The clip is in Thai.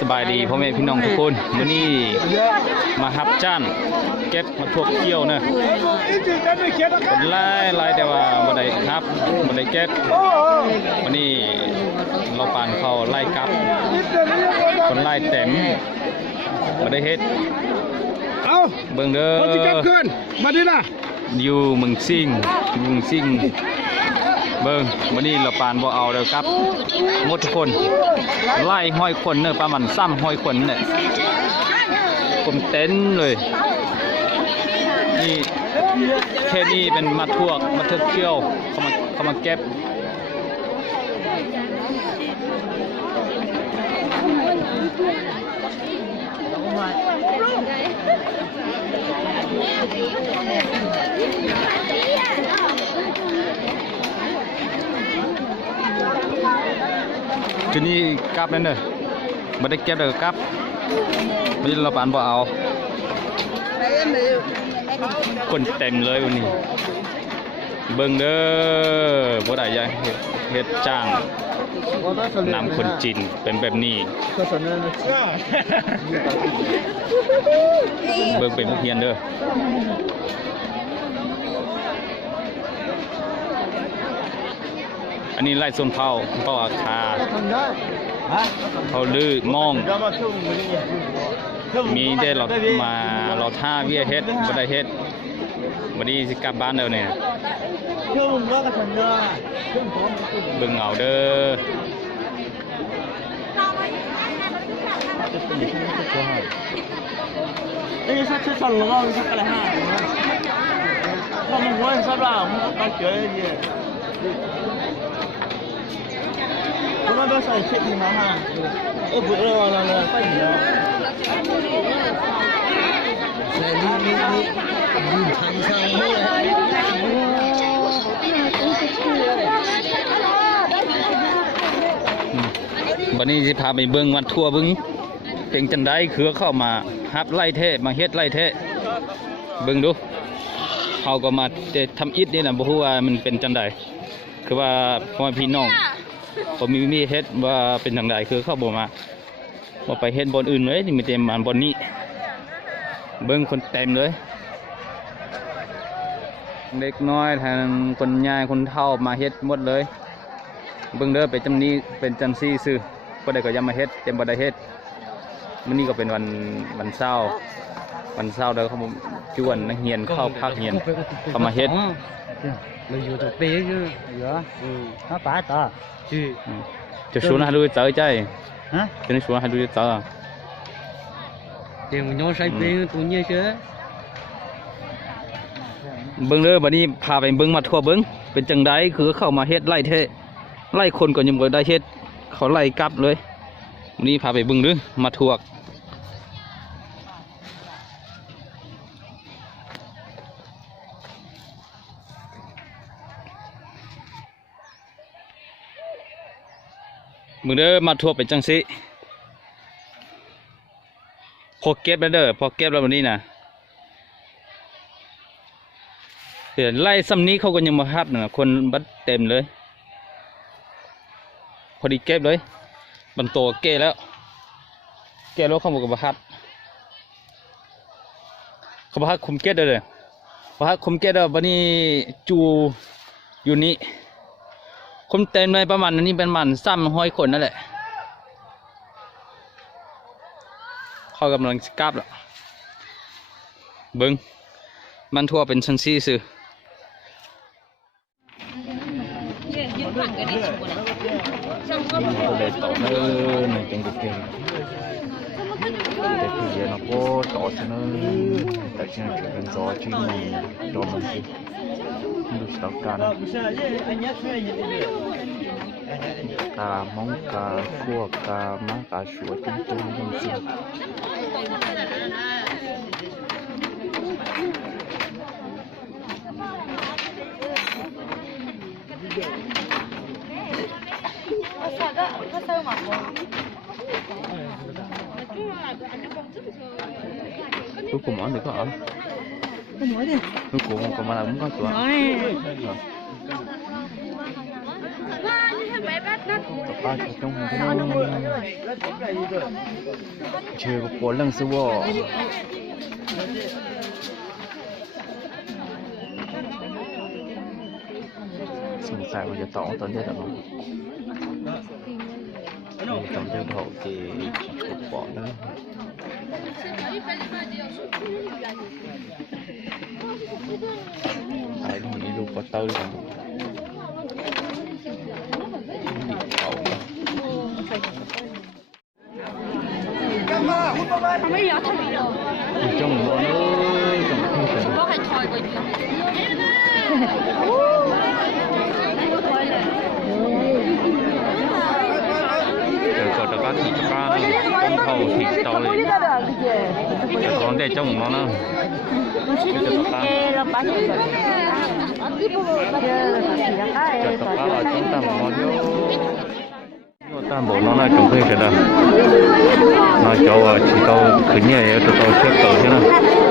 สบายดีพ่อแม่พี่น้องทุกคนวันนี้มาฮับจ้านเก็บมาทวกเกี่ยวเนอะคนไล่แต่ว่าบันไดครับบันไดเก็บวันนี้เราปานเขาไล่กลับคนไล่เต็มบันไดเฮ็ดเบิ่งเด้อมาดิล่ะอยู่เมืองซิงเบิ่งวันนี้เราปานบ่เอาเด้อครับหมดทุกคนไล่ห้อยคนเนอะประมาณ300 คนเนี่ยผมเต้นเลยนี่แค่นี้เป็นมาทวกมาเทือกเที่ยวเขามาเก็บจุดนี้กลับนั่นเนอะไม่ได้เก็บเลยกลับไม่ได้เราปานบ่เอาคนเต็มเลยวันนี้เบิ่งเด้อบ่ได้ยังเฮ็ดจ้างนำคนจีนเป็นแบบนี้เบิ่งเป็นผู้เพียนเด้ออันนี้ไล่ส้มเผาอาคาเขาลือมองมีได้เราท่าเวียเฮ็ดบ่ได้เฮ็ดวันนี้สิกลับบ้านแล้วเนี่ยเบิ่งเอาเด้อ那个是吃小龙啊，是干来哈？他们我也说了，我们刚学的。我们都是吃的嘛哈，不饿了，快点。你尝尝没有？วันนี้สิพาไปเบิ่งวัดทั่วเบิ่งเป็นจังได๋คือเข้ามาฮับไล่เทมาเฮ็ดไล่เทเบิ่งดูเขาก็มาทำอิฐนี่น่ะบ่ฮู้ว่ามันเป็นจังได๋คือว่าพ่อพี่น้องบ่มีเฮ็ดว่าเป็นจังได๋คือเขาบ่มาบ่ไปเฮ็ดบ่อนอื่นเลยนี่มีแต่มาบ่อนนี้เบิ่งคนเต็มเลยเด็กน้อยทางคนใหญ่คนเฒ่ามาเฮ็ดหมดเลยเบิ่งเด้อเป็นจำนี้เป็นจังซี่ซื่อบ่ได้ก็ยังมาเฮ็ดเต็มบ่ได้เฮ็ดมื้อนี้ก็เป็นวันเช้าเด้อเขาจวนนักเรียนเข้าภาคเรียนเขามาเฮ็ดเราอยู่ตรงเป๊ะchứเหรอnó phải ta chứจะชวนให้ดูเจอใจฮะจะชวนให้ดูเจอtiền của nhau sai ป๊ะตัวนี้chứเบิ่งเด้อบัดนี้พาไปเบิ่งมาทั่วเบิ่งเป็นจังได๋คือเข้ามาเฮ็ดไล่เทไล่คนก็ยังบ่ได้เฮ็ดเขาไล่กลับเลยวันนี้พาไปเบิ่งเด้อมาทวกมึงเด้อมาทั่วเป็นจังสิพอเก็บแล้วเด้อพอเก็บแล้ววันนี้นะเดี๋ยวไล่ซ้ำนี้เขาก็ยังมาฮับนะคนบัดเต็มเลยพอดีเก็บเลยบรรโตเก้แล้วเขาบอกกับบัดเขาบัดคุมเก็บเลยบัดคุมเก็บแล้ววันนี้จูอยู่นี่คนเต็มเลยประมาณนี้เป็นมัน300 คนนั่นแหละเขากำลังกลับแล้วเบิ้งมันทั่วเป็นชั้นซี่ซื่อตัวเด็กต่อเนื้อหนึ่งเป็นกุเกแต่ผู้เรียนก็ต่อเนื้อแต่เชื่อถือเป็นจอจริงมันโดนมันสิดูสตอกกันกามองกาขั้วกามะกาชัวตุ้มมันสิcuối cùng món được có ở cuối cùng còn mà là muốn có chỗ ba chục trong thế nó chưa có bốn lần số bộ sùng sài bây giờ tỏ tận thế nào trong tiêu thụ thì bỏ nữa ai đi luôn có tơi rồi Mấy giờ thay đổi rồi? trong nó trong không phải có phải thôi rồi gì rồi có tất cả thịt cá trong thầu thịt tàu này còn để trong nó nữa cho tất cả là chúng ta mà tam bộ nó là trồng cây sẽ là nó cho chỉ tàu khởi nhảy cho tàu xếp tàu thế nào